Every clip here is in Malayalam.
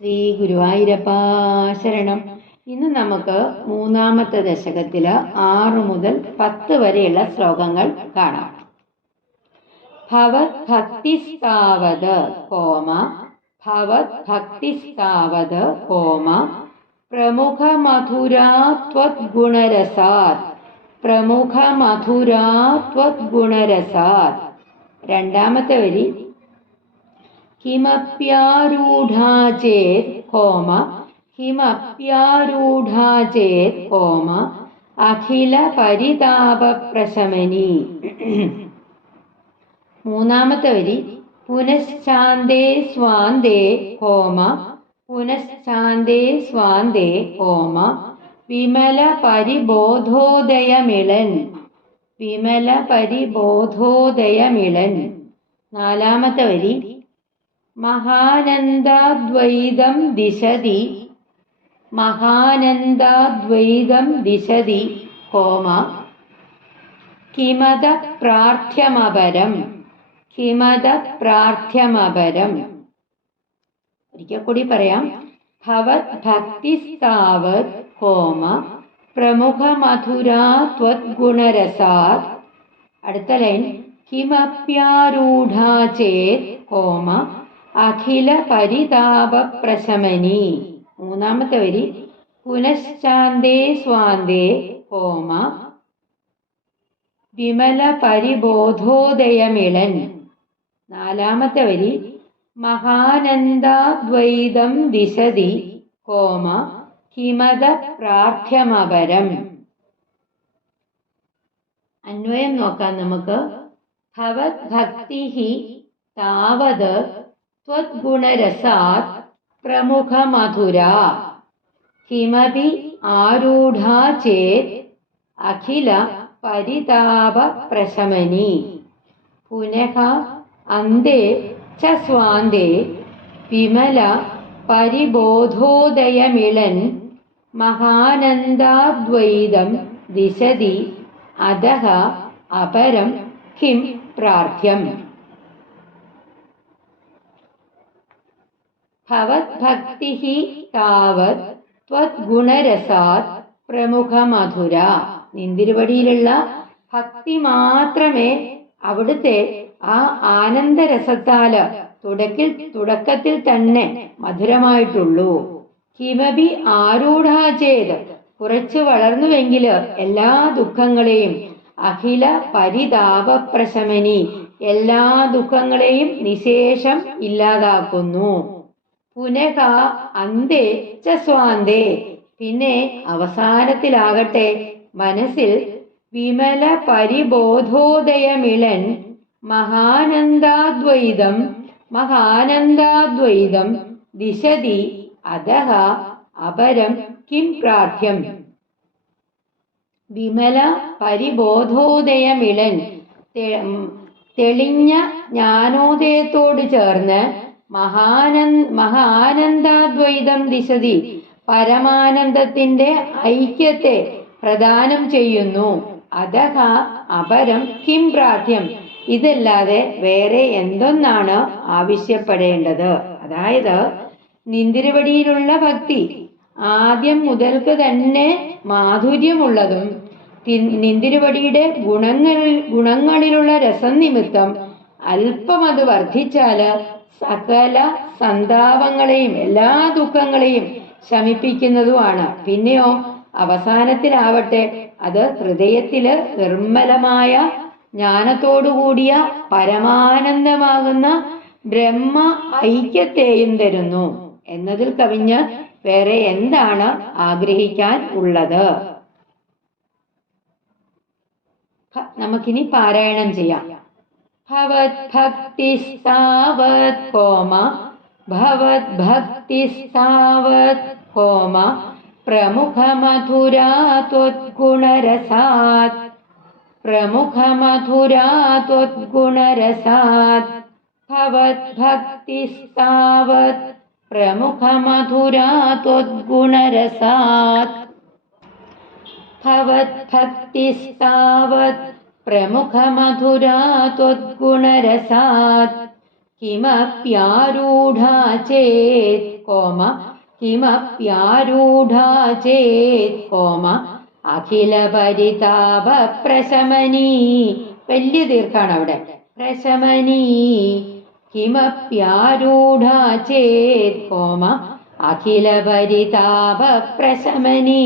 ശ്രീ ഗുരുവായൂരപ്പ ശരണം. ഇന്ന് നമുക്ക് മൂന്നാമത്തെ ദശകത്തില് 6 മുതൽ 10 വരെയുള്ള ശ്ലോകങ്ങൾ കാണാം. ഭവത് ഭക്തിസ്താവത് കോമ ഭവത് ഭക്തിസ്താവത് കോമ പ്രമുഖ മധുരാ ത്വദ്ഗുണരസാത് പ്രമുഖ മധുരാ ത്വദ്ഗുണരസാത്. രണ്ടാമത്തെ വരി കിമപ്യാരൂഢാ ചേത് കോമ കിമപ്യാരൂഢാ ചേത് കോമ അഖില പരിതാപ പ്രശമനി. മൂന്നാമത്തെ വരി പുനശ്ചാന്തേ സ്വാന്തേ കോമ പുനശ്ചാന്തേ സ്വാന്തേ കോമ വിമല പരിബോധോദയമിളൻ വിമല പരിബോധോദയമിളൻ. നാലാമത്തെ വരി മഹാനന്ദാദ്വൈതം ദിശതി മഹാനന്ദാദ്വൈതം ദിശതി കോമ കിമത പ്രാർത്ഥ്യമപരം കിമത പ്രാർത്ഥ്യമപരം. ഒരിക്കൽ കൂടി പറയാം. ഭവത് ഭക്തിസ്താവത് കോമ പ്രമുഖ മധുരാ ത്വദ്ഗുണരസാത്. അടുത്ത ലൈൻ കിമപ്യാരൂഢാ ചേത് കോമ അഖില പരിതാപ പ്രശമനി. മൂന്നാമത്തെ വരി പുനശ്ചാന്തേ സ്വാന്തേ കോമ വിമല പരിബോധോദയമിളൻ. നാലാമത്തെ വരി മഹാനന്ദാദ്വൈതം ദിശതി കോമ കിമത പ്രാർത്ഥ്യമപരം. അന്വയം നോക്കാം നമുക്ക്. ഭവത് ഭക്തിഹി താവത് ത്വദ്ഗുണരസാത് പ്രമുഖ മധുരാ കിമപി ആരൂഢാ ചേത് അഖില പരിതാപ പ്രശമനി. പുനഃ അന്തേ ച സ്വാന്തേ വിമല പരിബോധോദയമിളൻ മഹാനന്ദാദ്വൈതം ദിശതി അധഃ അപരം കിം പ്രാർത്ഥ്യം. ഭവത് ഭക്തിഹി താവത് ത്വദ്ഗുണരസാത് പ്രമുഖ മധുര. നിന്തിരുവടിയിലുള്ള ഭക്തി മാത്രമേ അവിടുത്തെ ആ ആനന്ദരസത്താല് തുടക്കത്തിൽ തന്നെ മധുരമായിട്ടുള്ളൂ. കിമപി ആരൂഢാ ചേത് കുറച്ചു വളർന്നുവെങ്കില് എല്ലാ ദുഃഖങ്ങളെയും അഖില പരിതാപ പ്രശമനി എല്ലാ ദുഃഖങ്ങളെയും നിശേഷം ഇല്ലാതാക്കുന്നു. പുനഃ അന്തേ ച സ്വാന്തേ പിന്നെ അവസാനത്തിലാകട്ടെ മനസ്സിൽ വിമല പരിബോധോദയമിളൻ മഹാനന്ദാദ്വൈതം ദിശതി അധഃ അപരം കിം പ്രാർത്ഥ്യം. വിമല പരിബോധോദയമിളൻ തെളിഞ്ഞ ജ്ഞാനോദയത്തോട് ചേർന്ന് മഹാനന്ദാദ്വൈതം ദിശതി പരമാനന്ദത്തിന്റെ ഐക്യത്തെ പ്രദാനം ചെയ്യുന്നു. അധഃ അപരം കിം പ്രാർത്ഥ്യം ഇതല്ലാതെ വേറെ എന്തൊന്നാണ് ആവശ്യപ്പെടേണ്ടത്? അതായത് നിന്തിരുവടിയിലുള്ള ഭക്തി ആദ്യം മുതൽക്ക് തന്നെ മാധുര്യമുള്ളതും നിന്തിരുവടിയുടെ ഗുണങ്ങളിലുള്ള രസം നിമിത്തം അല്പം അത് വർദ്ധിച്ചാല് സകല സന്താപങ്ങളെയും എല്ലാ ദുഃഖങ്ങളെയും ശമിപ്പിക്കുന്നതുമാണ്. പിന്നെയോ അവസാനത്തിലാവട്ടെ അത് ഹൃദയത്തില് നിർമ്മലമായ ജ്ഞാനത്തോടുകൂടിയ പരമാനന്ദമാകുന്ന ബ്രഹ്മ ഐക്യത്തെയും തരുന്നു. എന്നതിൽ കവിഞ്ഞ് വേറെ എന്താണ് ആഗ്രഹിക്കാൻ ഉള്ളത്? നമുക്കിനി പാരായണം ചെയ്യാം. ഭവത് ഭക്തിസ്താവത് കോമ ഭവത് ഭക്തിസ്താവത് കോമ പ്രമുഖ മധുരാ ത്വദ്ഗുണരസാത് പ്രമുഖ മധുരാ ത്വദ്ഗുണരസാത്. ഭവത് ഭക്തിസ്താവത് പ്രമുഖ മധുരാ ത്വദ്ഗുണരസാത്. ഭവത് ഭക്തിസ്താവത് പ്രമുഖ മധുരാ ത്വദ്ഗുണരസാത്. കിമപ്യാരൂഢാ ചേത് കോമ കിമപ്യാരൂഢാ ചേത് കോമ അഖില പരിതാപ പ്രശമനീ. വലിയ ദീർഘാണ് അവിടെ. പ്രശമനീ കിമപ്യാരൂഢാ ചേത് കോമ അഖില പരിതാപ പ്രശമനീ.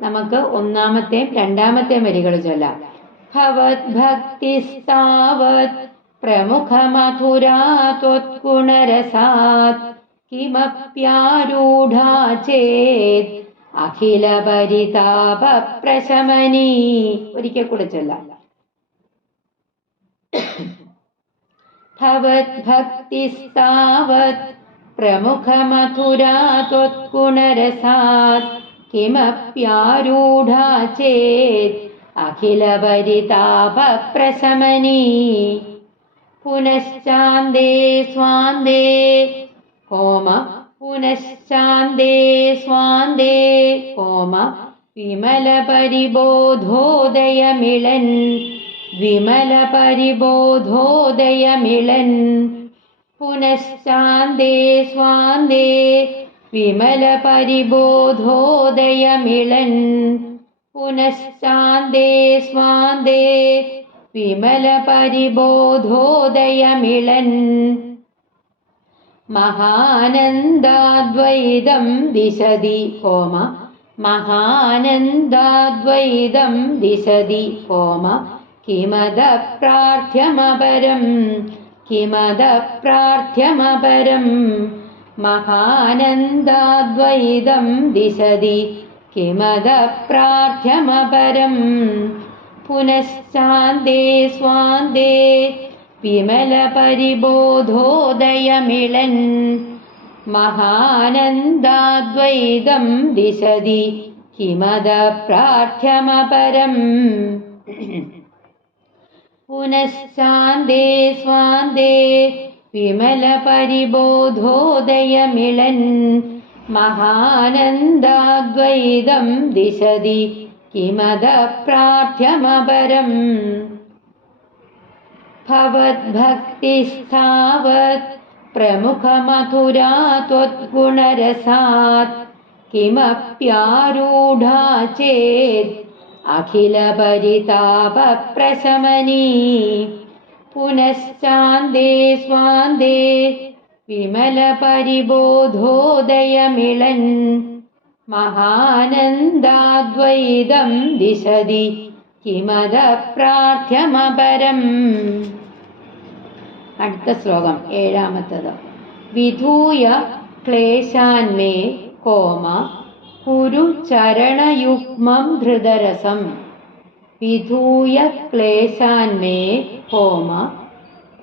നമുക്ക് ഒന്നാമത്തെയും രണ്ടാമത്തെയും വരികൾ ചൊല്ലാം. ഭവത് ഭക്തിസ്താവത് പ്രമുഖ മധുരാ ത്വത്ഗുണരസാത് കിമപ്യാരൂഢാ ചേത് അഖില പരിതാപ പ്രശമനീ. ഒരിക്കൽ കൂടെ ചൊല്ലാം. ഭവത് ഭക്തിസ്താവത് പ്രമുഖ മധുരാ ത്വത്ഗുണരസാത് കിമപ്യാരൂഢാ ചേത് അഖില പരിതാപ പ്രശമനീ. പുനശ്ചാന്ദേ സ്വാന്ദേ കോമ പുനശ്ചാന്ദേ സ്വാന്ദേ കോമ വിമല പരിബോധോദയമിളൻ വിമല പരിബോധോദയമിളൻ. പുനശ്ചാന്ദേ സ്വാന്ദേ വിമല പരിബോധോദയമിളൻ. പുനശ്ചാന്ദേ സ്വാന്ദേ വിമല പരിബോധോദയമിളൻ. മഹാനന്ദാദ്വൈതം ദിശതി കോമ മഹാനന്ദാദ്വൈതം ദിശതി കോമ കിമദ പ്രാർത്ഥ്യമപരം കിമദ പ്രാർത്ഥ്യമപരം. മഹാനന്ദാദ്വൈതം ദിശതി കിമദ പ്രാർത്ഥ്യമപരം. പുനശ്ചാന്ദേ സ്വാന്ദേ വിമല പരിബോധോദയമിളൻ. മഹാനന്ദാദ്വൈതം ദിശതി കിമദ പ്രാർത്ഥ്യമപരം. പുനശ്ചാന്ദേ സ്വാന്ദേ വിമല പരിബോധോദയമിളൻ. മഹാനന്ദാദ്വൈതം ദിശതി കിമദ പ്രാർത്ഥ്യമപരം. ഭവത് ഭക്തിസ്ഥാവത് പ്രമുഖ മധുരാ ത്വത്ഗുണരസാത് കിമപ്യാരൂഢാ ചേത് അഖില പരിതാപ പ്രശമനീ. പുനശ്ചാന്ദേ സ്വാന്ദേ വിമല പരിബോധോദയമിളൻ. മഹാനന്ദാദ്വൈതം ദിശതി കിമദ പ്രാർത്ഥ്യമപരം. അടുത്ത ശ്ലോകം ഏഴാമത്തത്. വിധൂയ ക്ലേശാന്മേ കോമ കുരു ചരണയുഗ്മം ധൃതരസം. വിധൂയ ക്ലേശാന്മേ കോമ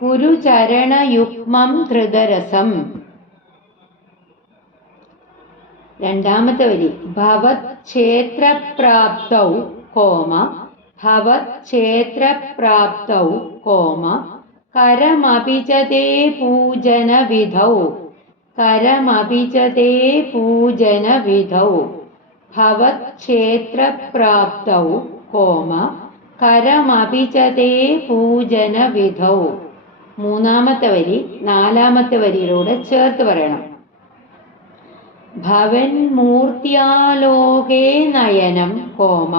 കുരു ചരണയുഗ്മം ധൃതരസം. രണ്ടാമത്തെ വരി. ഭവത് ക്ഷേത്രപ്രാപ്തൗ കോമ ഭവത് ക്ഷേത്രപ്രാപ്തൗ കോമ കരമപി ച തേ പൂജന വിധൗ കരമപി ച തേ പൂജന വിധൗ. ഭവത് ക്ഷേത്രപ്രാപ്തൗ കോമ കരമപി ച തേ പൂജന വിധൗ. മൂന്നാമത്തെ വരി നാലാമത്തെ വരിയിലൂടെ ചേർത്ത് പറയണം. ഭവൻ മൂർത്തിയാലോകേ നയനം കോമ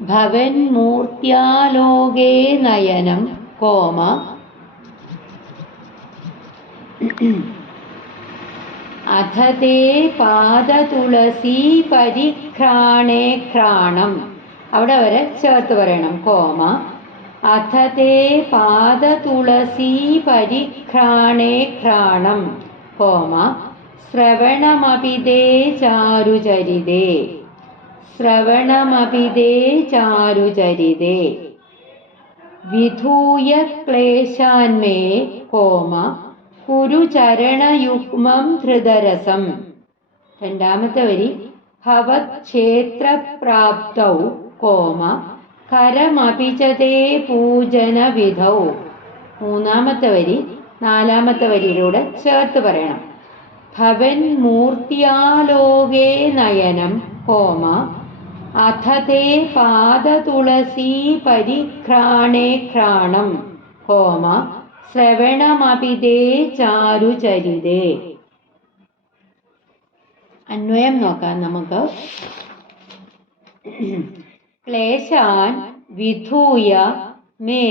ഭവൻ മൂർത്തിയാലോകേ നയനം കോമ അഥ തേ പാദതുളസീ പരിഘ്രാണേ ഘ്രാണം. അവിടെ വരെ ചേർത്ത് പറയണം. കോമ അഥ തേ പാദതുളസീ പരിഘ്രാണേ ഘ്രാണം കോമ ശ്രവണമപി തേ ചാരുചരിതേ ശ്രവണമപി തേ ചാരുചരിതേ. വിധൂയ ക്ലേശാന്മേ കോമ കുരു ചരണയുഗ്മം ധൃതരസം. രണ്ടാമത്തെ വരി. ഭവത് ക്ഷേത്രപ്രാപ്തൗ കോമ കരമപി ച തേ പൂജന വിധൗ. മൂന്നാമത്തെ വരി നാലാമത്തെ വരിയിലൂടെ ചേർത്ത് പറയണം. ഭവൻ മൂർത്തിയാലോകേ നയനം കോമ അഥ തേ പാദതുളസീ പരിഘ്രാണേ ഘ്രാണം കോമ ശ്രവണമപി തേ ചാരുചരിതേ. അന്വയം നോക്കാം നമുക്ക്. ക്ലേശാൻ വിധൂയ മേ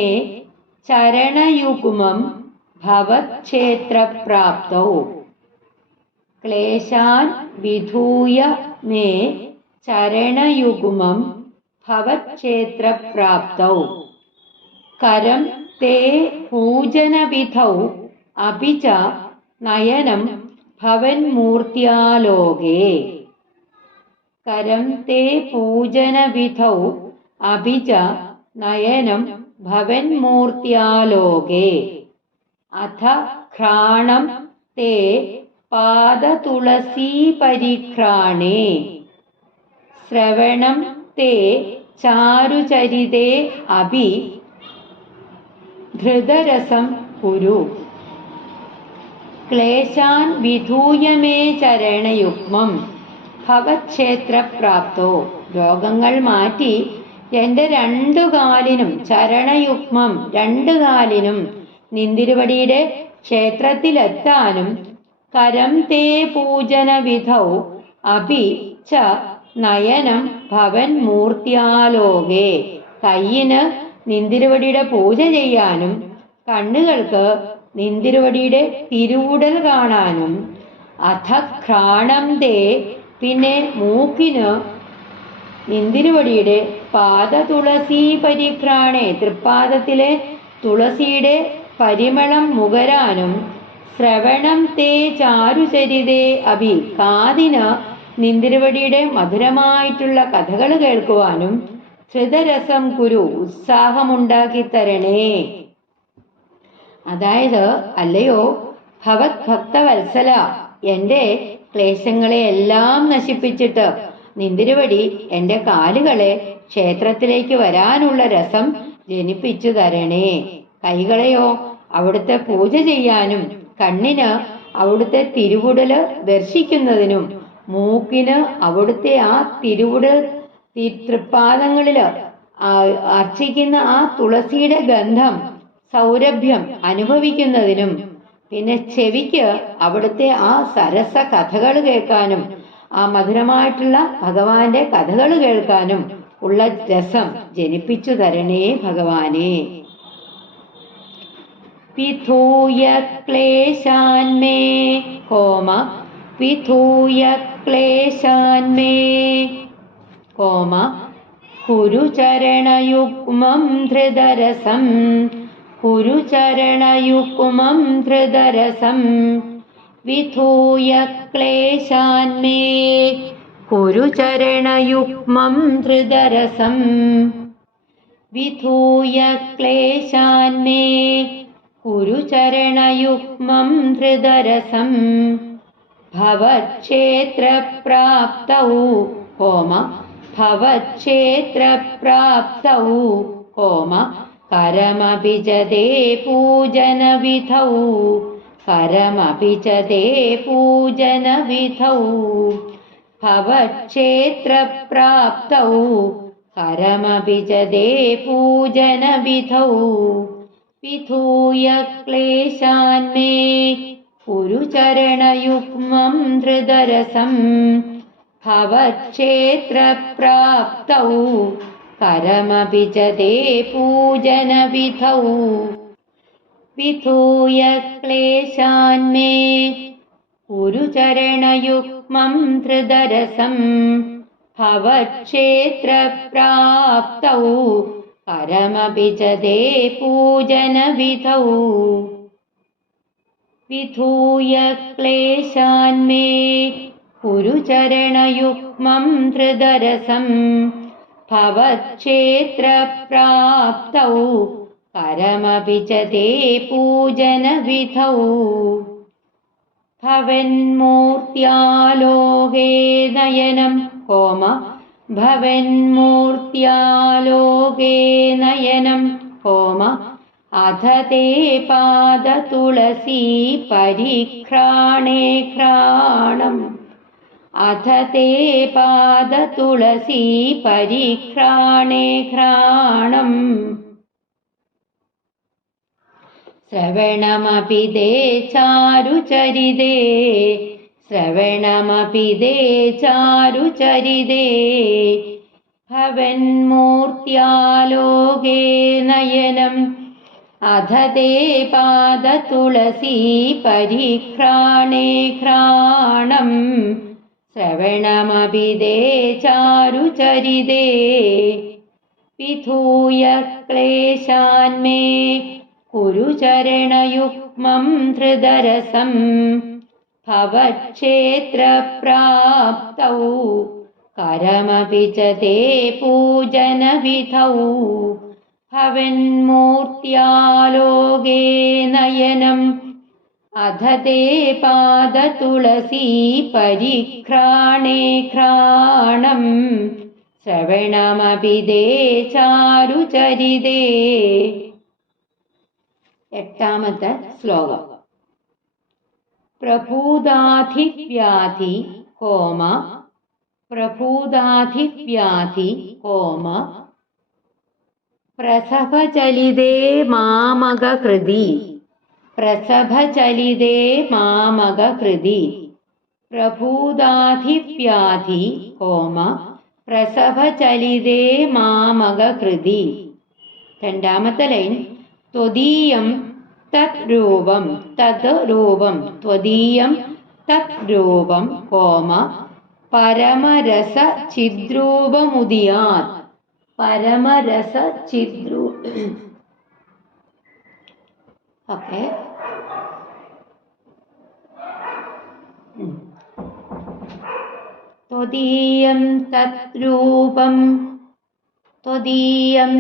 ചരണയുഗ്മം ഭവക്ഷേത്രപ്രാപ്തൗ. ക്ലേശാൻ വിധൂയ മേ ചരണയുഗ്മം ഭവക്ഷേത്രപ്രാപ്തൗ. കരം തേ പൂജനവിധൗ അപി ച നയനം ഭവന്മൂർത്യാലോകേ. കരം തേ പൂജനവിധൗ അപി ച നയനം ഭവന്മൂർത്യാലോകേ. അഥ ഘ്രാണം തേ പാദതുളസീപരിഘ്രാണേ. ശ്രവണം തേ ചാരുചരിതേ അഭി ധൃതരസം കുരു. ക്ലേശാൻ വിധൂയ മേ ചരണയുഗ്മം ഭവക്ഷേത്രപ്രാപ്തോ. രോഗങ്ങൾ മാറ്റി എൻ്റെ രണ്ടു കാലിനും, ചരണയുഗ്മം രണ്ടു കാലിനും നിന്തിരുവടിയുടെ ക്ഷേത്രത്തിലെത്താനും, കരം തേ പൂജനവിധൗ അപി ച നയനം ഭവൻ മൂർത്യാലോകേ. കയ്യിന് നിന്തിരുവടിയുടെ പൂജ ചെയ്യാനും, കണ്ണുകൾക്ക് നിന്തിരുവടിയുടെ തിരുവുടൽ കാണാനും. അഥ ഘ്രാണം തേ, പിന്നെ മൂക്കിന് നിന്തിരുവടിയുടെ പാദതുളസീ പരിഘ്രാണേ, തൃപ്പാദത്തിലെ തുളസിയുടെ പരിമളം മുകരാനും. ശ്രവണം തേ ചാരുചരിതേ അഭി, കാതിന് നിന്തിരുവടിയുടെ മധുരമായിട്ടുള്ള കഥകൾ കേൾക്കുവാനും. ധൃതരസം കുരു, ഉത്സാഹമുണ്ടാക്കി തരണേ. അതായത്, അല്ലയോ ഭവത് ഭക്തവത്സല, എൻ്റെ ക്ലേശങ്ങളെ എല്ലാം നശിപ്പിച്ചിട്ട് നിന്തിരുവടി എൻ്റെ കാലുകളെ ക്ഷേത്രത്തിലേക്ക് വരാനുള്ള രസം ജനിപ്പിച്ചു തരണേ. കൈകളെയോ അവിടുത്തെ പൂജ ചെയ്യാനും, കണ്ണിന് അവിടുത്തെ തിരുവുടല് ദർശിക്കുന്നതിനും, മൂക്കിന് അവിടുത്തെ ആ തിരുവുടൽ തൃപ്പാദങ്ങളില് അർച്ചിക്കുന്ന ആ തുളസിയുടെ ഗന്ധം, സൗരഭ്യം അനുഭവിക്കുന്നതിനും, പിന്നെ ചെവിക്ക് അവിടുത്തെ ആ സരസ കഥകൾ കേൾക്കാനും, ആ മധുരമായിട്ടുള്ള ഭഗവാന്റെ കഥകൾ കേൾക്കാനും ഉള്ള രസം ജനിപ്പിച്ചു തരണേ ഭഗവാനെ. വിധൂയ ക്ലേശാന്മേ കോമ, വിധൂയ ക്ലേശാന്മേ കോമ കുരുചരണയുഗ്മം ധൃതരസം. കുരുചരണയുഗ്മം ധൃതരസം. വിധൂയ ക്ലേശാന്മേ കുരുചരണയുഗ്മം ധൃതരസം. വിധൂയ ക്ലേശാന്മേ കുരുചരണയുഗ്മം ധൃതരസം. ഭവക്ഷേത്രപ്രാപ്തൗ കോമ, ഭവക്ഷേത്രപ്രാപ്തൗ കോമ കരമപി ച തേ പൂജനവിധൗ. കരമപി ച തേ പൂജനവിധൗ. ഭവക്ഷേത്രപ്രാപ്തൗ കരമപി ച തേ പൂജനവിധൗ. വിധൂയ ക്ലേശാന്മേ കുരുചരണയുഗ്മം ധൃതരസം. ഭവക്ഷേത്രപ്രാപ്തൗ കരമപി ച തേ പൂജനവിധൗ. വിധൂയ ക്ലേശാന്മേ കുരുചരണയുഗ്മം ധൃതരസം. ഭവക്ഷേത്രപ്രാപ്തൗ കരമപി ച തേ പൂജനവിധൗ. വിധൂയ ക്ലേശാന്മേ കുരുചരണയുഗ്മം ധൃതരസം. ഭവക്ഷേത്രപ്രാപ്തൗ കരമപി ച തേ പൂജനവിധൗ. ഭവന്മൂർത്യാലോകേ നയനം കോമ, ഭവന്മൂർത്യാലോകേ നയനം കോമ അധ തേ പാദതുളസീ പരിഘ്രാണേ ഘ്രാണം. അധ തേ പാദതുളസീ പരിഘ്രാണേ ഘ്രാണം. ശ്രവണമപി തേ ചാരുചരിതേ. ശ്രവണമപി ദേ ചാരുചരിതേ ഭവന്മൂർത്യാലോകേ നയനം അധ തേ പാദതുളസീ പരിഘ്രാണേ ഘ്രാണം ശ്രവണമപി ദേ ചാരുചരിതേ വിധൂയ ക്ലേശാന്മേ കുരു ചരണയുഗ്മം ധൃതരസം ഭവക്ഷേത്രപ്രാപ്തൗ കരമപി ച തേ പൂജനവിധൗ ഭവന്മൂർത്യാലോകേ നയനം അധ തേ പാദതുളസീ പരിഘ്രാണേ ഘ്രാണം ശ്രവണമപി ദേ ചാരുചരിതേ. എട്ടാമത്തെ ശ്ലോകം. പ്രഭൂതാധിവ്യാധി കോമ പ്രഭൂതാധിവ്യാധി കോമ പ്രസഭചലിതേ മാമകകൃതി പ്രസഭചലിതേ മാമകകൃതി പ്രഭൂതാധിവ്യാധി കോമ പ്രസഭചലിതേ മാമകകൃതി. രണ്ടാമത്തെ ലൈൻ. ത്വദീയം തത് രൂപം തത് രൂപം ത്വദീയം തത് രൂപം കോമ പരമരസ ചിദ്രൂപമുദിയാത് പരമരസ ചിദ്രൂ ഓക്കെ ത്വദീയം തത് രൂപം ത്വദീയം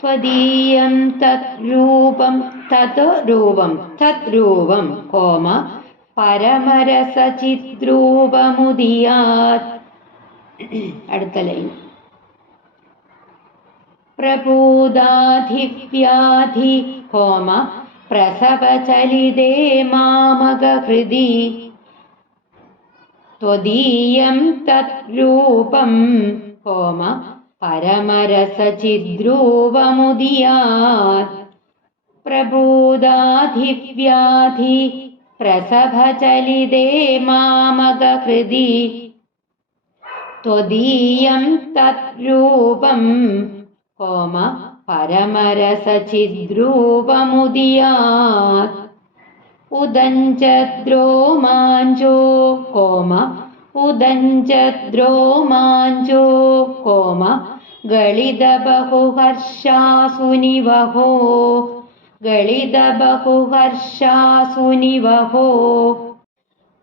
ത്വദീയം തത് രൂപം തത് രൂപം തത് രൂപം കോമ പരമരസ ചിദ്രൂപമുദിയാത്. അടുത്ത ലൈൻ. പ്രഭൂതാധിവ്യാധി കോമ പ്രസവചലിതേ മാമകഹൃതി ത്വദീയം തത് രൂപം കോമ പരമരസ ചിദ്രൂപമുദിയാത്. പ്രഭൂതാധിവ്യാധി പ്രസഭചലിതേ മാമകഹൃതി ത്വദീയം തത് രൂപം കോമ പരമരസ ചിദ്രൂപമുദിയാത്. ഉദഞ്ചദ്രോമാഞ്ചോ കോമ ഉദഞ്ചദ്രോമാഞ്ചോ കോമ ഗളിതബഹുഹർഷാസുനിവഹോ ഗളിതബഹുഹർഷാസുനിവഹോ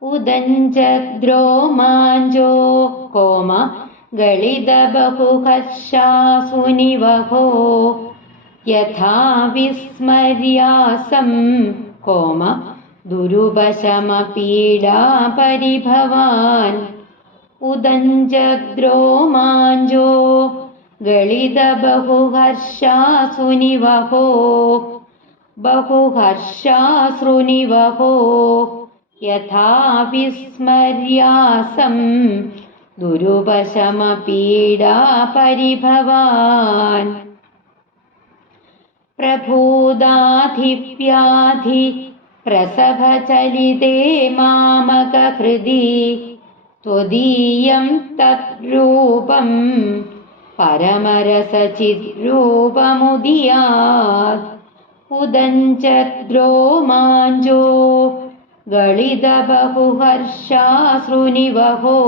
ഉദഞ്ചദ്രോമാഞ്ചോ കോമ ഗളിതബഹുഹർഷാസുനിവഹോ യഥാ വിസ്മര്യാസം കോമ ദുരുപശമപീഡാ പരിഭവാൻ ഉദഞ്ചദ്രോമാഞ്ചോ ഗളിതബഹുഹർഷാസുനിവഹോ ബഹുഹർഷാശ്രുനിവഹോ യഥാ വിസ്മര്യാസം ദുരുപശമപീഡാ പരിഭവാൻ. പ്രഭൂതാധിവ്യാധി പ്രസഭചലിതേ മാമകഹൃതി ത്വദീയം തത് രൂപം പരമരസ ചിദ്രൂപമുദിയാത്. ഉദഞ്ചദ്രോമാഞ്ചോ ഗളിതബഹുഹർഷാശ്രുനിവഹോ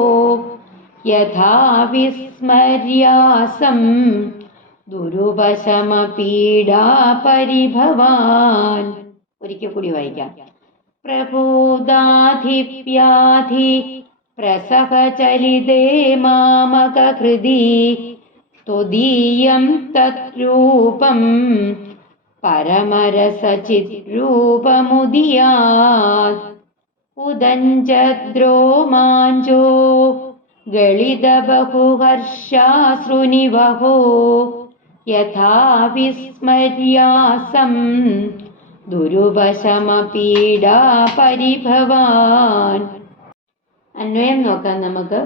യഥാ വിസ്മര്യാസം ദുരുപശമപീഡാ പരിഭവാൻ. ഒരിക്കൽ കൂടി വായിക്കാം. പ്രഭൂതാധിവ്യാധി പ്രസഭചലിതേ മാമകഹൃതി ത്വദീയം തത് രൂപം പരമരസ ചിദ്രൂപമുദിയാത്. ഉദഞ്ചദ്രോമാഞ്ചോ ഗളിതബഹുഹർഷാശ്രുനിവഹോ യഥാ വിസ്മര്യാസം ദുരുപശമപീഡാ പരിഭവാൻ. അന്വയം നോക്കാം നമുക്ക്.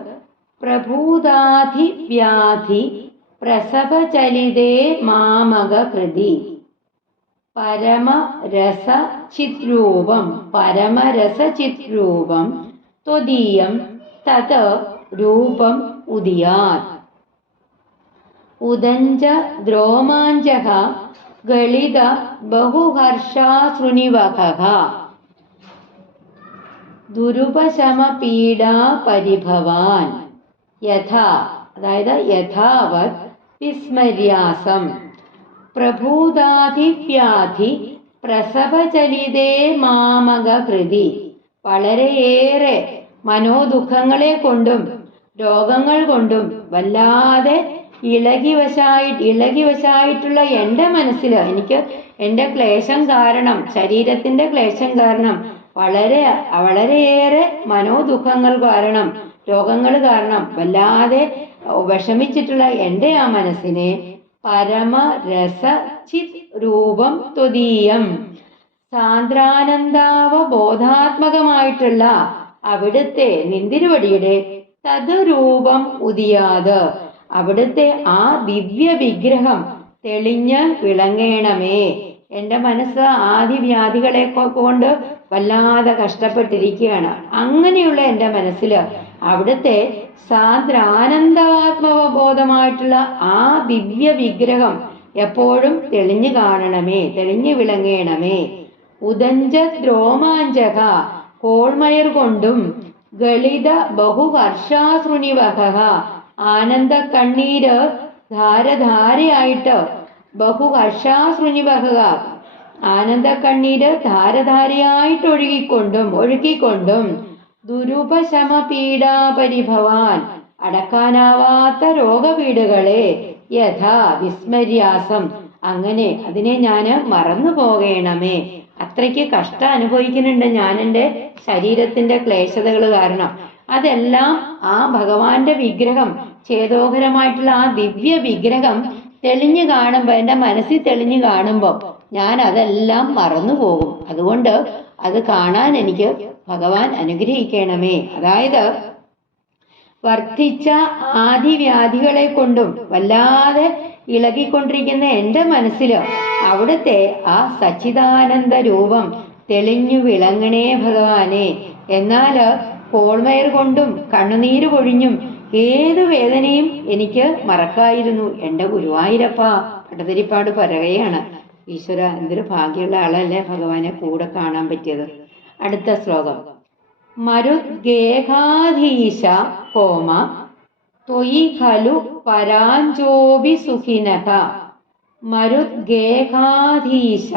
പ്രഭൂതാധിവ്യാധി പ്രസവചലിതേ മാമകഹൃതി പരമരസചിത്രൂപം പരമരസചിത്രൂപം ത്വദീയം തത് രൂപം ഉദിയാത്. ഉദഞ്ച ദ്രോമാഞ്ചഃ ഗളിത ബഹുഹർഷാശ്രുനിവഹഃ ദുരുപശമപീഡാ പരിഭവാൻ യഥാ അതായത് യഥാവത് വിസ്മര്യാസം പ്രഭൂതാധിവ്യാധി പ്രസവചലിതേ മാമകൃതി. വളരെയേറെ മനോദുഃഖങ്ങളെ കൊണ്ടും രോഗങ്ങൾ കൊണ്ടും വല്ലാതെ ഇളകിവശായിട്ടുള്ള എൻ്റെ മനസ്സിൽ എനിക്ക് എൻ്റെ ക്ലേശം കാരണം, ശരീരത്തിന്റെ ക്ലേശം കാരണം, വളരെയേറെ മനോദുഃഖങ്ങൾ കാരണം, രോഗങ്ങൾ കാരണം വല്ലാതെ വിഷമിച്ചിട്ടുള്ള എൻ്റെ ആ മനസ്സിനെ പരമരസചിത് രൂപം ത്വദീയം സാന്ദ്രാനന്ദാവബോധാത്മകമായിട്ടുള്ള അവിടുത്തെ നിന്തിരുവടിയുടെ തത് രൂപം ഉദിയാത് അവിടുത്തെ ആ ദിവ്യ വിഗ്രഹം തെളിഞ്ഞ് വിളങ്ങേണമേ. എൻ്റെ മനസ്സ് ആദിവ്യാധികളെ കൊണ്ട് വല്ലാതെ കഷ്ടപ്പെട്ടിരിക്കുകയാണ്. അങ്ങനെയുള്ള എൻ്റെ മനസ്സിൽ അവിടുത്തെ സാന്ദ്രാനന്ദാത്മബോധമായിട്ടുള്ള ആ ദിവ്യ വിഗ്രഹം എപ്പോഴും തെളിഞ്ഞു കാണണമേ, തെളിഞ്ഞു വിളങ്ങേണമേ. ഉദഞ്ചദ്രോമാഞ്ചക കോൾമയർ കൊണ്ടും ഗളിത ബഹുഹർഷാശ്രുനിവഹഃ ആനന്ദ കണ്ണീര് ധാരധാരയായിട്ട് ബഹുഹർഷാശ്രുനിവഹഃ ആനന്ദ കണ്ണീര് ധാരധാരയായിട്ട് ഒഴുകിക്കൊണ്ടും ദുരുപശമപീഡാ പരിഭവാൻ അടക്കാനാവാത്ത രോഗപീഠകളെ യഥാ വിസ്മര്യാസം അങ്ങനെ അതിനെ ഞാൻ മറന്നു പോകണമേ. അത്രയ്ക്ക് കഷ്ടം അനുഭവിക്കുന്നുണ്ട് ഞാൻ എൻ്റെ ശരീരത്തിന്റെ ക്ലേശതകൾ കാരണം. അതെല്ലാം ആ ഭഗവാന്റെ വിഗ്രഹം, ചേതോഹരമായിട്ടുള്ള ആ ദിവ്യ വിഗ്രഹം തെളിഞ്ഞു കാണുമ്പോൾ, എൻ്റെ മനസ്സിൽ തെളിഞ്ഞു കാണുമ്പോൾ ഞാൻ അതെല്ലാം മറന്നു പോകും. അതുകൊണ്ട് അത് കാണാൻ എനിക്ക് ഭഗവാൻ അനുഗ്രഹിക്കണമേ. അതായത് വർദ്ധിച്ച ആദിവ്യാധികളെ കൊണ്ടും വല്ലാതെ ഇളകിക്കൊണ്ടിരിക്കുന്ന എൻ്റെ മനസ്സിൽ അവിടുത്തെ ആ സച്ചിദാനന്ദ രൂപം തെളിഞ്ഞു വിളങ്ങണേ ഭഗവാനെ. എന്നാൽ കോൾമയർ കൊണ്ടും കണ്ണുനീര് പൊഴിഞ്ഞും ഏത് വേദനയും എനിക്ക് മറക്കായിരുന്നു. എൻ്റെ ഗുരുവായൂരപ്പ പട്ടതിരിപ്പാട് പറയുകയാണ്. ഈശ്വര, എന്തൊരു ഭാഗ്യമുള്ള ആളല്ലേ ഭഗവാനെ കൂടെ കാണാൻ പറ്റിയത്. അടുത്ത ശ്ലോകം. മരുദ്ഗേഹാധീശ കോമ ത്വയി ഖലു പരാഞ്ജോബി സുഖിനഃ. മരുദ്ഗേഹാധീശ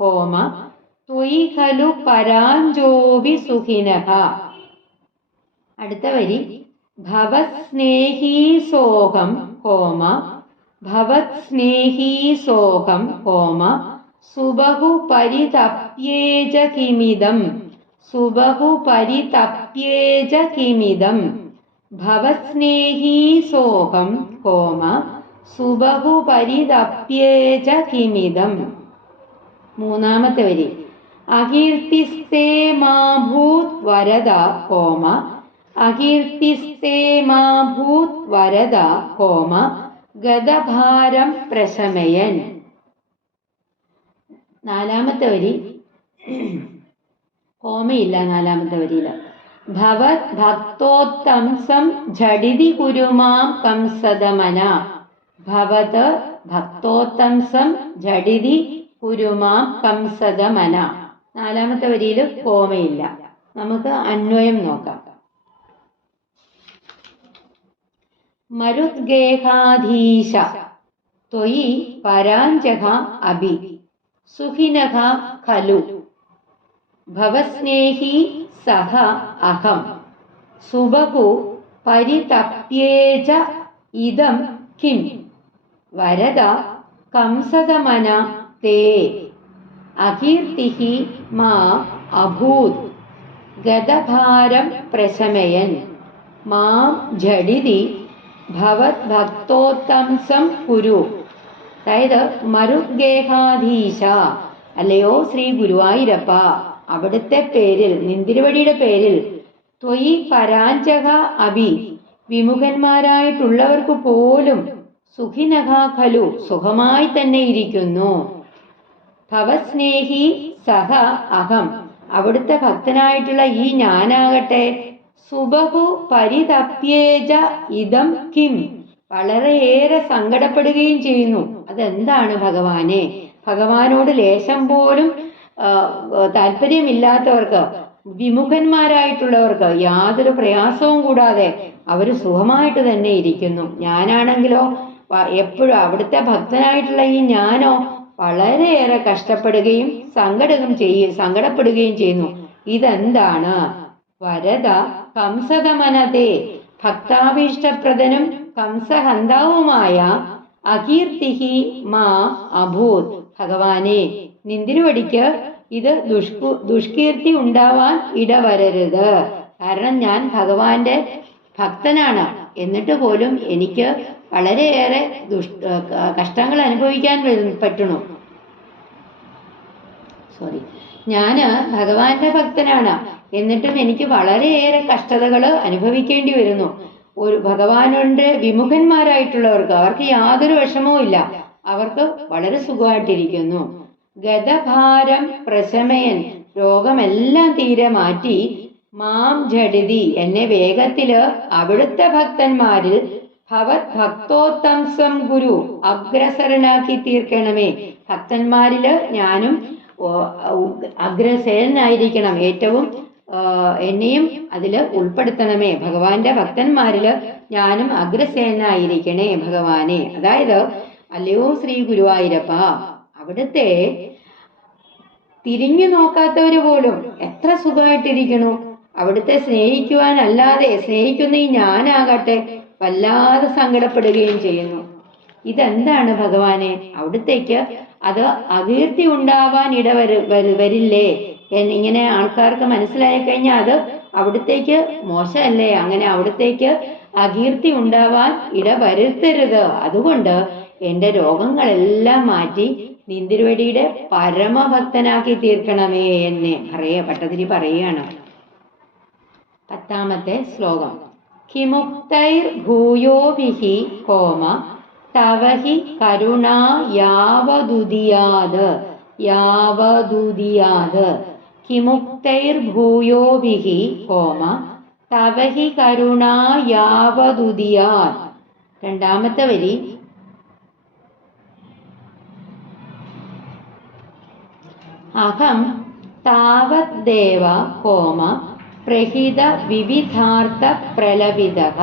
കോമ ത്വയി ഖലു പരാഞ്ജോബി സുഖിനഃ. അടുത്ത വരി. ഭവസ്നേഹീ Soham comma ഭവത്സ്നേഹീ Soham comma സുബഹു പരിതപ്യേജ കിമിദം. സുബഹു പരിതപ്യേജ കിമിദം. ഭവസ്നേഹീ Soham comma സുബഹു പരിതപ്യേജ കിമിദം. മൂന്നാമത്തെ വരി. അകീർത്തിസ്തേ മാഭൂത് വരദ കോമ അകീർത്തിസ്തേ മാഭൂത് വരദ കോമ ഗദഭാരം പ്രശമയൻ. നാലാമത്തെ വരി കോമയില്ല. നാലാമത്തെ വരിയില് ഭവത് ഭക്തോത്തംസം ഝടിതി കുരുമാം കംസദമന. ഭവത് ഭക്തോത്തംസം ഝടിതി കുരുമാം കംസദമന. നാലാമത്തെ വരിയിൽ കോമയില്ല. നമുക്ക് അന്വയം നോക്കാം. മരുദ്ഗേഹാധീശ ത്വയി പരാഞ്ജക അഭി സുഖിനഃ ഖലു ഭവസ്നേഹി സഹ അഹം സുബഹു പരിതപ്യേജ ഇദം കിം വരദ കംസദമന തേ അകീർത്തിഹി മാ അഭൂത് ഗദഭാരം പ്രശമയൻ മാം ഝടിതി ഭവത് ഭക്തോത്തംസം കുരു. അതായത് മരുദ്ഗേഹാധീശ, അല്ലയോ ശ്രീ ഗുരുവായൂരപ്പ, അവിടുത്തെ പേരിൽ, നിന്തിരുവടിയുടെ പേരിൽ, ത്വയി പരാഞ്ജക അഭി, വിമുഖന്മാരായിട്ടുള്ളവർക്ക് പോലും സുഖിനഃ ഖലു, സുഖമായി തന്നെ ഇരിക്കുന്നു. ഭവസ്നേഹി സഹ അഹം, അവിടുത്തെ ഭക്തനായിട്ടുള്ള ഈ ഞാനാകട്ടെ, സുബഹു പരിതപ്യേജ ഇതം കിം, വളരെയേറെ സങ്കടപ്പെടുകയും ചെയ്യുന്നു. അതെന്താണ് ഭഗവാനെ? ഭഗവാനോട് ലേശം പോലും താല്പര്യമില്ലാത്തവർക്ക്, വിമുഖന്മാരായിട്ടുള്ളവർക്ക് യാതൊരു പ്രയാസവും കൂടാതെ അവര് സുഖമായിട്ട് തന്നെ ഇരിക്കുന്നു. ഞാനാണെങ്കിലോ എപ്പോഴും അവിടുത്തെ ഭക്തനായിട്ടുള്ള ഈ ഞാനോ വളരെയേറെ കഷ്ടപ്പെടുകയും സങ്കടപ്പെടുകയും ചെയ്യുന്നു. ഇതെന്താണ്? വരദ കംസദമനതേ, ഭക്താഭീഷ്ടപ്രദനും കംസഹന്താവുമായ അകീർത്തിഹി മാ അഭൂത്, ഭഗവാനെ നിന്തിരുവടിക്ക് ഇത് ദുഷ്കീർത്തി ഉണ്ടാവാൻ ഇടവരരുത്. കാരണം ഞാൻ ഭഗവാന്റെ ഭക്തനാണ്, എന്നിട്ട് പോലും എനിക്ക് വളരെയേറെ കഷ്ടങ്ങൾ അനുഭവിക്കാൻ പറ്റണു. ഞാന് ഭഗവാന്റെ ഭക്തനാണ്, എന്നിട്ടും എനിക്ക് വളരെയേറെ കഷ്ടതകൾ അനുഭവിക്കേണ്ടി വരുന്നു. ഒരു ഭഗവാനുണ്ട് വിമുഖന്മാരായിട്ടുള്ളവർക്ക് അവർക്ക് യാതൊരു വിഷമവും ഇല്ല, അവർക്ക് വളരെ സുഖമായിട്ടിരിക്കുന്നു. ഗതഭാരം പ്രശമയൻ, രോഗമെല്ലാം തീരെ മാറ്റി, മാം ജഡിതി, എന്നെ വേഗത്തില് അവിടുത്തെ ഭക്തന്മാരിൽ ഭവത് ഭക്തോത്തംസം ഗുരു, അഗ്രസരനാക്കി തീർക്കണമേ. ഭക്തന്മാരില് ഞാനും അഗ്രസേനായിരിക്കണം, ഏറ്റവും എന്നെയും അതില് ഉൾപ്പെടുത്തണമേ. ഭഗവാന്റെ ഭക്തന്മാരില് ഞാനും അഗ്രസേനായിരിക്കണേ ഭഗവാനെ. അതായത്, അല്ലയോ ശ്രീ ഗുരുവായൂരപ്പ, അവിടുത്തെ തിരിഞ്ഞു നോക്കാത്തവര് പോലും എത്ര സുഖമായിട്ടിരിക്കണു. അവിടുത്തെ സ്നേഹിക്കുവാനല്ലാതെ സ്നേഹിക്കുന്ന ഈ ഞാനാകട്ടെ വല്ലാതെ സങ്കടപ്പെടുകയും ചെയ്യുന്നു. ഇതെന്താണ് ഭഗവാനെ? അവിടുത്തേക്ക് അത് അകീർത്തി ഉണ്ടാവാൻ വരില്ലേ എന്നിങ്ങനെ ആൾക്കാർക്ക് മനസ്സിലായി കഴിഞ്ഞാൽ അത് അവിടുത്തേക്ക് മോശമല്ലേ? അങ്ങനെ അവിടുത്തേക്ക് അകീർത്തി ഉണ്ടാവാൻ ഇടവരുത്തരുത്. അതുകൊണ്ട് എന്റെ രോഗങ്ങളെല്ലാം മാറ്റി നിന്തിരുവടിയുടെ പരമഭക്തനാക്കി തീർക്കണമേ എന്നെ പട്ടതിരി പറയുകയാണ്. 10ാമത്തെ ശ്ലോകം. കിമുക്തൈർ ഭൂയോഭിഹി കോമ തവഹി കരുണാ യാവദുദിയാത്, യാവദുദിയാത്. കിമുക്തൈർ ഭൂയോഭിഹി കോമ തവഹി കരുണാ യാവദുദിയാത്. 2ാമത്തെ വരി. അഹം താവത് ദേവ കോമ പ്രഹിത വിവിധാർത്ഥ പ്രലപിതഃ.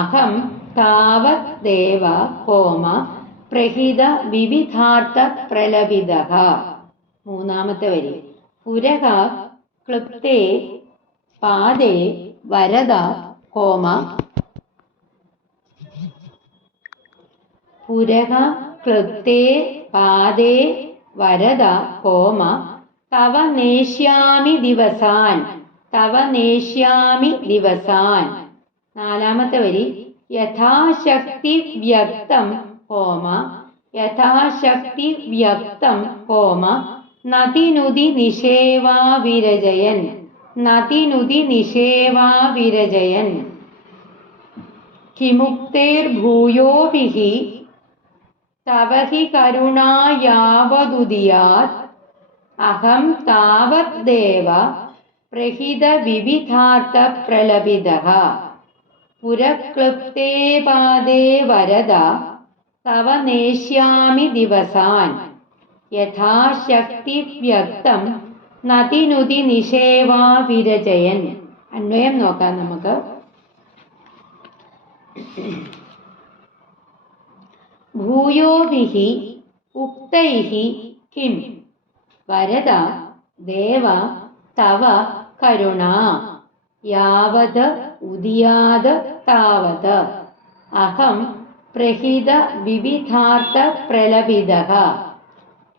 അഹം താവത് ദേവ കോമ പ്രഹിത വിവിധാർത്ഥ പ്രലപിതഃ. 3ാമത്തെ വരി. പുരഃ ക്ലുപ്തേ പാദേ വരദ കോമ, പുരഃ ക്ലുപ്തേ പാദേ വരദ കോമ തവ നേഷ്യാമി ദിവസാൻ, തവ നേഷ്യാമി ദിവസാൻ. 4ാമത്തെ വരി. യഥാശക്തി വ്യക്തം കോമ, യഥാശക്തി വ്യക്തം കോമ നതിനുതി നിഷേവാ വിരജയൻ, നതിനുതി നിഷേവാ വിരജയൻ. കിമുക്തേർ ഭൂയോഭിഹി തവഹി കരുണാ യാവദുദിയാത്. അഹം താവത് ദേവ പ്രഹിത വിവിധാർത്ഥ പ്രലപിതഃ. പുരക്ലുപ്തേ പാദേ വരദ തവ നേഷ്യാമി ദിവസാൻ. യഥാശക്തി വ്യക്തം നതിനുതി നിഷേവാ വിരജയൻ. അന്വയം നോക്കാം നമുക്ക്. ഭൂയോഭിഹി ഉക്തൈഹി കിം വരദ ദേവ തവ കരുണാ യാവത് ഉദിയാത് താവത്. അഹം പ്രഹിത വിവിധാർത്ഥ പ്രലപിതഃ.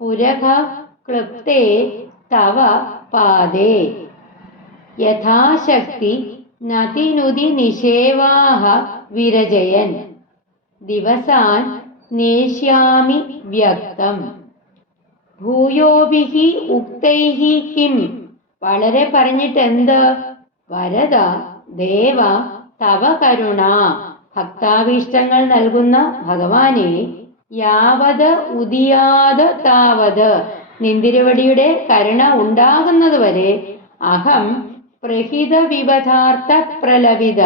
പുരഃ ക്ലുപ്തേ തവ പാദേ യഥാശക്തി നതിനുതി നിഷേവാഹ വിരജയൻ. ദിവസാൻ നേഷ്യാമി വ്യക്തം. ഭൂയോഭിഹി ഉക്തൈഹി കിം, വളരെ പറഞ്ഞിട്ട് എന്ത്? വരദ ദേവ തവ കരുണ, ഭക്താഭീഷ്ടങ്ങൾ നൽകുന്ന ഭഗവാനെ, യാവത് ഉദിയാത് താവത്, നിന്തിരുവടിയുടെ കരുണ ഉണ്ടാകുന്നതുവരെ അഹം പ്രഹിത വിപഥാർത്ഥ പ്രലപിത,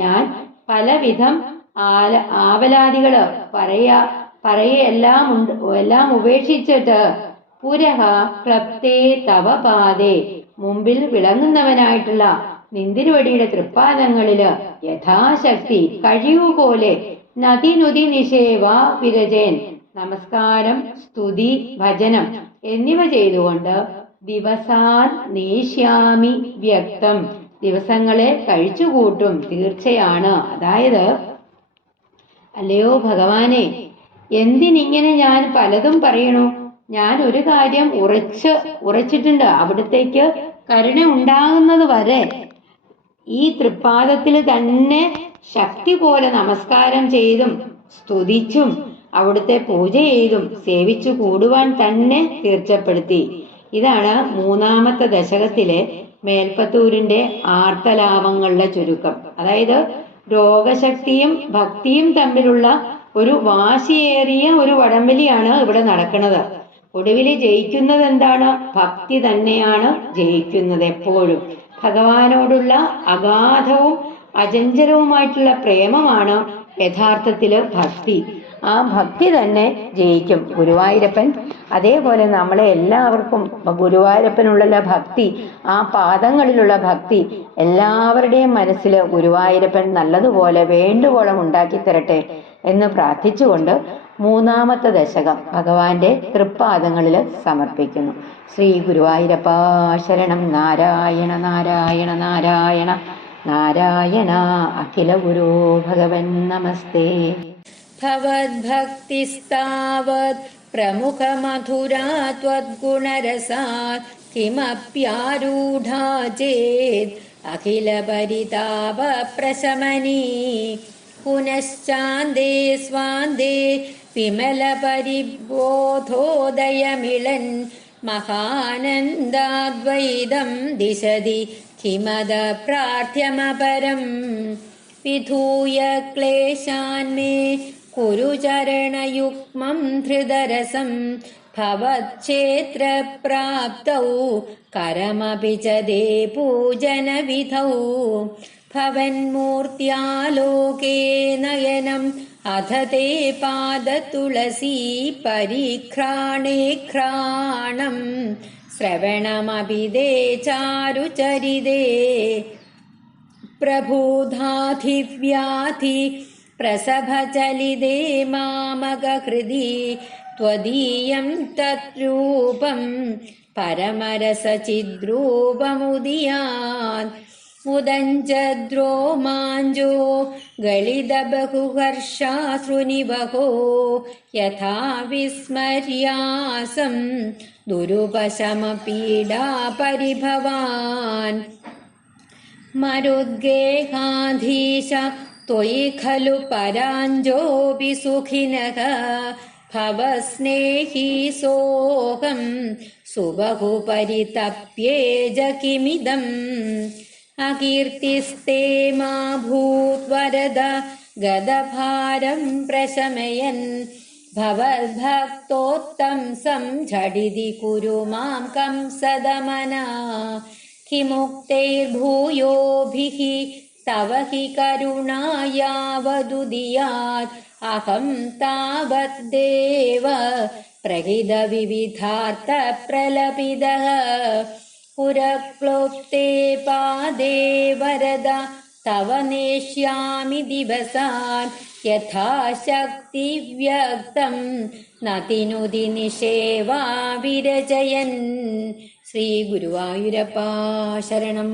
ഞാൻ പലവിധം ആവലാദികള് എല്ലാം ഉപേക്ഷിച്ചിട്ട് പുരഹ ക്ലപ്തേ തവ പാദേ, മുമ്പിൽ വിളങ്ങുന്നവനായിട്ടുള്ള നിന്തിരുവടിയുടെ തൃപ്പാദങ്ങളില് യഥാശക്തി കഴിയുപോലെ നദിനുതി നിഷേവ വിരജേൻ, നമസ്കാരം, സ്തുതി, ഭജനം എന്നിവ ചെയ്തുകൊണ്ട് ദിവസാൻ നേഷ്യാമി വ്യക്തം, ദിവസങ്ങളെ കഴിച്ചുകൂട്ടും തീർച്ചയാണ്. അതായത്, അല്ലയോ ഭഗവാനെ, എന്തിനിങ്ങനെ ഞാൻ പലതും പറയണു? ഞാൻ ഒരു കാര്യം ഉറച്ചിട്ടുണ്ട്, അവിടത്തേക്ക് കരുണ ഉണ്ടാകുന്നത് വരെ ഈ തൃപ്പാദത്തിൽ തന്നെ ശക്തി പോലെ നമസ്കാരം ചെയ്തും സ്തുതിച്ചും അവിടുത്തെ പൂജ ചെയ്തും സേവിച്ചു കൂടുവാൻ തന്നെ തീർച്ചപ്പെടുത്തി. ഇതാണ് 3-ാമത്തെ ദശകത്തിലെ മേൽപ്പത്തൂരിന്റെ ആർത്തലാപങ്ങളുടെ ചുരുക്കം. അതായത്, രോഗശക്തിയും ഭക്തിയും തമ്മിലുള്ള ഒരു വാശിയേറിയ ഒരു വടംവലിയാണ് ഇവിടെ നടക്കുന്നത്. ഒടുവിൽ ജയിക്കുന്നത് എന്താണ്? ഭക്തി തന്നെയാണ് ജയിക്കുന്നത്. എപ്പോഴും ഭഗവാനോടുള്ള അഗാധവും അചഞ്ചലവുമായിട്ടുള്ള പ്രേമമാണ് യഥാർത്ഥത്തില് ഭക്തി. ആ ഭക്തി തന്നെ ജയിക്കും. ഗുരുവായൂരപ്പൻ അതേപോലെ നമ്മളെ എല്ലാവർക്കും ഗുരുവായൂരപ്പനുള്ള ഭക്തി, ആ പാദങ്ങളിലുള്ള ഭക്തി എല്ലാവരുടെയും മനസ്സിൽ ഗുരുവായൂരപ്പൻ നല്ലതുപോലെ വേണ്ടുവോളം ഉണ്ടാക്കി തരട്ടെ എന്ന് പ്രാർത്ഥിച്ചുകൊണ്ട് 3-ാമത്തെ ദശകം ഭഗവാന്റെ തൃപ്പാദങ്ങളിൽ സമർപ്പിക്കുന്നു. ശ്രീ ഗുരുവായൂരപ്പ ശരണം. നാരായണ നാരായണ നാരായണ നാരായണ. അഖില ഗുരു ഭഗവൻ നമസ്തേ. ഭവദ്ഭക്തിസ്താവത് പ്രമുഖമധുരാ ത്വദ്ഗുണരസാത് കിമപ്യാരൂഢാ ചേത് അഖില പരിതാപ പ്രശമനീ. പുനശ്ചാന്ദേ സ്വാന്ദേ വിമല പരിബോധോദയമിളൻ മഹാനന്ദാദ്വൈതം ദിശതി കിമദ പ്രാർത്ഥ്യമപരം. വിധൂയ ക്ലേശാന്മേ കുരു ചരണയുഗ്മം ധൃതരസം ഭവച്ഛേത്രപ്രാപ്തൗ കരമപി ച ദേ പൂജനവിധൗ. ഭവന്മൂർത്യാലോകേ നയനം അധ തേ പാദതുളസീ പരിഘ്രാണേ ഘ്രാണം ശ്രവണമപി ദേ ചാരുചരിതേ. പ്രഭൂധാധിവ്യാധി പ്രസഭചലിതേ മാമകഹൃദി ത്വദീയം തദ്രൂപം പരമരസചിദ്രൂപമുദിയാൻ. മുദഞ്ചദ്രോമാഞ്ചോ ഗളിതബഹുഹർഷാശ്രുനിവഹോ യഥാ വിസ്മര്യാസം ദുരുപശമപീഡാപരിഭവാൻ. മരുദ്ഗേഹാധീശ ത്വയി ഖലു പരാഞ്ജോപി സുഖിനഃ ഭവസ്നേഹി സോഹം സുബഹു പരിതപ്യേജ കിമിദം. അകീർത്തിസ്തേ മാ ഭൂത്വരദ ഗദഭാരം പ്രശമയൻ ഭവദ്ഭക്തോത്തംസം ഝടിതി കുരു മാം കംസദമനാ. കിമുക്തൈർഭൂയോഭിഃ തവ ഹി കരുണായാവദുദിയാത് അഹം താവദ്ദേവ പ്രഹിത വിവിധാർത്ഥ പ്രലപിതഃ. പുരക്ലോപ്തേ പാദേ വരദ തവ നേഷ്യാമി ദിവസാൻ യഥാശക്തി വ്യക്തം നതിനുതി നിഷേവാ വിരചയൻ. ശ്രീ ഗുരുവായൂരപ്പ ശരണം.